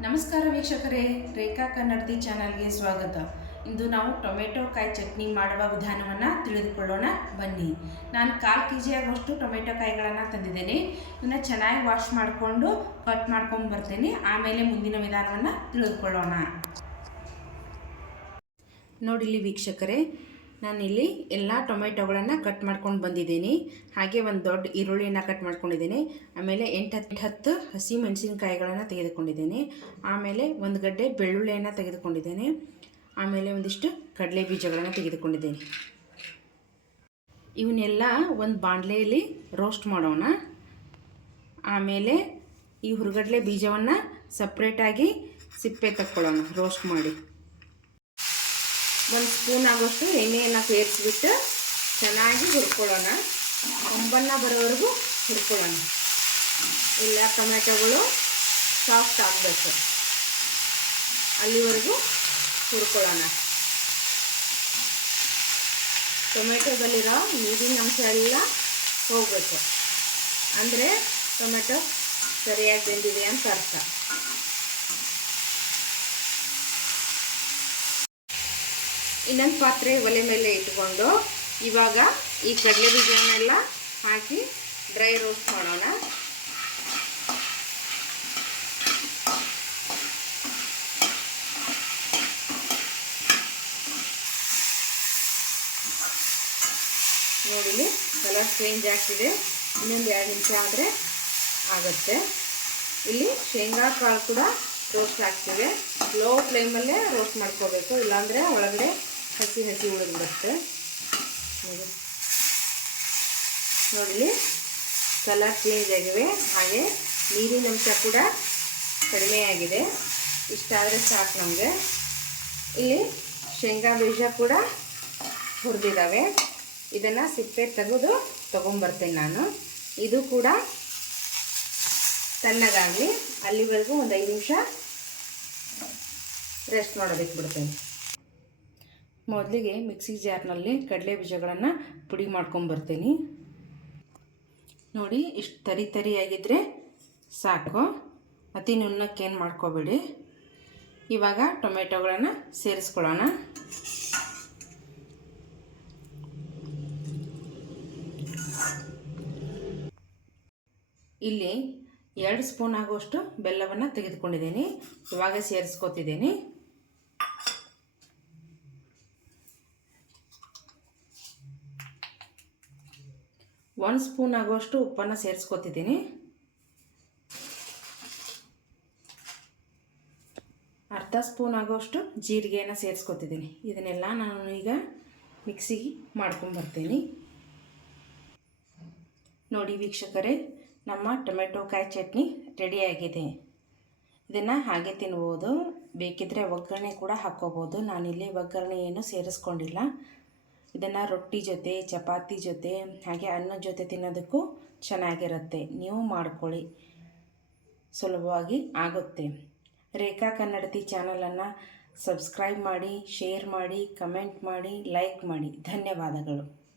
ನಮಸ್ಕಾರ ವೀಕ್ಷಕರೇ, ರೇಖಾ ಕನ್ನಡತಿ ಚಾನಲ್ಗೆ ಸ್ವಾಗತ. ಇಂದು ನಾವು ಟೊಮೆಟೊ ಕಾಯಿ ಚಟ್ನಿ ಮಾಡುವ ವಿಧಾನವನ್ನು ತಿಳಿದುಕೊಳ್ಳೋಣ. ಬನ್ನಿ. ನಾನು ಕಾಲು ಕೆ ಜಿ ಆಗುವಷ್ಟು ಟೊಮೆಟೊ ಕಾಯಿಗಳನ್ನು ತಂದಿದ್ದೇನೆ. ಇದನ್ನು ಚೆನ್ನಾಗಿ ವಾಶ್ ಮಾಡಿಕೊಂಡು ಕಟ್ ಮಾಡ್ಕೊಂಡು ಬರ್ತೇನೆ. ಆಮೇಲೆ ಮುಂದಿನ ವಿಧಾನವನ್ನು ತಿಳಿದುಕೊಳ್ಳೋಣ. ನೋಡಿಲಿ ವೀಕ್ಷಕರೇ ನಾನಿಲ್ಲಿ ಎಲ್ಲ ಟೊಮೆಟೊಗಳನ್ನು ಕಟ್ ಮಾಡ್ಕೊಂಡು ಬಂದಿದ್ದೀನಿ. ಹಾಗೆ ಒಂದು ದೊಡ್ಡ ಈರುಳ್ಳಿನ ಕಟ್ ಮಾಡ್ಕೊಂಡಿದ್ದೀನಿ. ಆಮೇಲೆ ಎಂಟು ಹತ್ತು ಹತ್ತು ಹಸಿ ಮೆಣಸಿನಕಾಯಿಗಳನ್ನು ತೆಗೆದುಕೊಂಡಿದ್ದೀನಿ. ಆಮೇಲೆ ಒಂದು ಗಡ್ಡೆ ಬೆಳ್ಳುಳ್ಳಿಯನ್ನು ತೆಗೆದುಕೊಂಡಿದ್ದೇನೆ. ಆಮೇಲೆ ಒಂದಿಷ್ಟು ಕಡಲೆ ಬೀಜಗಳನ್ನು ತೆಗೆದುಕೊಂಡಿದ್ದೀನಿ. ಇವನ್ನೆಲ್ಲ ಒಂದು ಬಾಣಲೆಯಲ್ಲಿ ರೋಸ್ಟ್ ಮಾಡೋಣ. ಆಮೇಲೆ ಈ ಹುರುಗಡ್ಲೆ ಬೀಜವನ್ನು ಸಪ್ರೇಟಾಗಿ ಸಿಪ್ಪೆ ತಕ್ಕೊಳ್ಳೋಣ, ರೋಸ್ಟ್ ಮಾಡಿ. ಒಂದು ಸ್ಪೂನ್ ಆಗೋಷ್ಟು ಎಣ್ಣೆಯನ್ನು ಸೇರಿಸ್ಬಿಟ್ಟು ಚೆನ್ನಾಗಿ ಹುರ್ಕೊಳ್ಳೋಣ. ಒಂಬನ್ನ ಬರೋವರೆಗೂ ಹುರ್ಕೊಳ್ಳೋಣ. ಎಲ್ಲ ಟೊಮೆಟೊಗಳು ಸಾಫ್ಟ್ ಆಗಬೇಕು. ಅಲ್ಲಿವರೆಗೂ ಹುರ್ಕೊಳ್ಳೋಣ. ಟೊಮೆಟೊದಲ್ಲಿರೋ ನೀರಿನ ಅಂಶ ಎಲ್ಲ ಹೋಗಬೇಕು. ಅಂದರೆ ಟೊಮೆಟೊ ಸರಿಯಾಗಿ ಬೆಂದಿದೆ ಅಂತ ಅರ್ಥ. ಇನ್ನೊಂದು ಪಾತ್ರೆ ಒಲೆ ಮೇಲೆ ಇಟ್ಕೊಂಡು ಇವಾಗ ಈ ಕಡಲೆ ಬೀಜವನ್ನೆಲ್ಲ ಹಾಕಿ ಡ್ರೈ ರೋಸ್ಟ್ ಮಾಡೋಣ. ನೋಡಿಲಿ ಕಲರ್ ಚೇಂಜ್ ಆಗ್ತಿದೆ. ಇನ್ನೊಂದು ಎರಡು ನಿಮಿಷ ಆದರೆ ಆಗುತ್ತೆ. ಇಲ್ಲಿ ಶೇಂಗಾ ಕಾಳು ಕೂಡ ರೋಸ್ಟ್ ಆಗ್ತಿದೆ. ಲೋ ಫ್ಲೇಮಲ್ಲೇ ರೋಸ್ಟ್ ಮಾಡ್ಕೋಬೇಕು. ಇಲ್ಲಾಂದರೆ ಒಳಗಡೆ ಹಸಿ ಹಸಿ ಉಳಿದ್ಬಿಡುತ್ತೆ ನೋಡಿ. ನೋಡಲಿ ಕಲರ್ ಚೇಂಜ್ ಆಗಿವೆ. ಹಾಗೆ ನೀರಿನ ಅಂಶ ಕೂಡ ಕಡಿಮೆ ಆಗಿದೆ. ಇಷ್ಟಾದರೆ ಸಾಕು ನಮಗೆ. ಇಲ್ಲಿ ಶೇಂಗಾ ಬೀಜ ಕೂಡ ಹುರಿದಿದ್ದಾವೆ ಇದನ್ನು ಸಿಪ್ಪೆ ತೆಗೆದು ತೊಗೊಂಬರ್ತೇನೆ ನಾನು. ಇದು ಕೂಡ ತಣ್ಣಗಾಗಲಿ. ಅಲ್ಲಿವರೆಗೂ ಒಂದು ಐದು ನಿಮಿಷ ರೆಸ್ಟ್ ಮಾಡೋದಕ್ಕೆ ಬಿಡ್ತೇನೆ. ಮೊದಲಿಗೆ ಮಿಕ್ಸಿ ಜಾರ್ನಲ್ಲಿ ಕಡಲೆ ಬೀಜಗಳನ್ನು ಪುಡಿ ಮಾಡ್ಕೊಂಬರ್ತೀನಿ. ನೋಡಿ, ಇಷ್ಟು ತರಿ ತರಿಯಾಗಿದ್ದರೆ ಸಾಕು. ಅತಿ ನುಣ್ಣಕ್ಕೇನು ಮಾಡ್ಕೋಬೇಡಿ. ಇವಾಗ ಟೊಮೆಟೊಗಳನ್ನು ಸೇರಿಸ್ಕೊಳ್ಳೋಣ. ಇಲ್ಲಿ ಎರಡು ಸ್ಪೂನ್ ಆಗುವಷ್ಟು ಬೆಲ್ಲವನ್ನು ತೆಗೆದುಕೊಂಡಿದ್ದೀನಿ. ಇವಾಗ ಸೇರಿಸ್ಕೊತಿದ್ದೀನಿ. ಒಂದು ಸ್ಪೂನ್ ಆಗುವಷ್ಟು ಉಪ್ಪನ್ನು ಸೇರಿಸ್ಕೊತಿದ್ದೀನಿ. ಅರ್ಧ ಸ್ಪೂನ್ ಆಗುವಷ್ಟು ಜೀರಿಗೆಯನ್ನು ಸೇರಿಸ್ಕೊತಿದ್ದೀನಿ. ಇದನ್ನೆಲ್ಲ ನಾನು ಈಗ ಮಿಕ್ಸಿಗೆ ಮಾಡ್ಕೊಂಬರ್ತೀನಿ ನೋಡಿ ವೀಕ್ಷಕರೇ, ನಮ್ಮ ಟೊಮೆಟೊ ಕಾಯಿ ಚಟ್ನಿ ರೆಡಿಯಾಗಿದೆ ಇದನ್ನು ಹಾಗೆ ತಿನ್ಬೋದು. ಬೇಕಿದ್ದರೆ ಒಗ್ಗರಣೆ ಕೂಡ ಹಾಕ್ಕೋಬೋದು. ನಾನಿಲ್ಲಿ ಒಗ್ಗರಣೆ ಏನು ಸೇರಿಸ್ಕೊಂಡಿಲ್ಲ. ಇದನ್ನು ರೊಟ್ಟಿ ಜೊತೆ, ಚಪಾತಿ ಜೊತೆ, ಹಾಗೆ ಅನ್ನದ ಜೊತೆ ತಿನ್ನೋದಕ್ಕೂ ಚೆನ್ನಾಗಿರುತ್ತೆ. ನೀವು ಮಾಡ್ಕೊಳ್ಳಿ. ಸುಲಭವಾಗಿ ಆಗುತ್ತೆ. ರೇಖಾ ಕನ್ನಡತಿ ಚಾನಲನ್ನು ಸಬ್ಸ್ಕ್ರೈಬ್ ಮಾಡಿ, ಶೇರ್ ಮಾಡಿ, ಕಮೆಂಟ್ ಮಾಡಿ, ಲೈಕ್ ಮಾಡಿ. ಧನ್ಯವಾದಗಳು.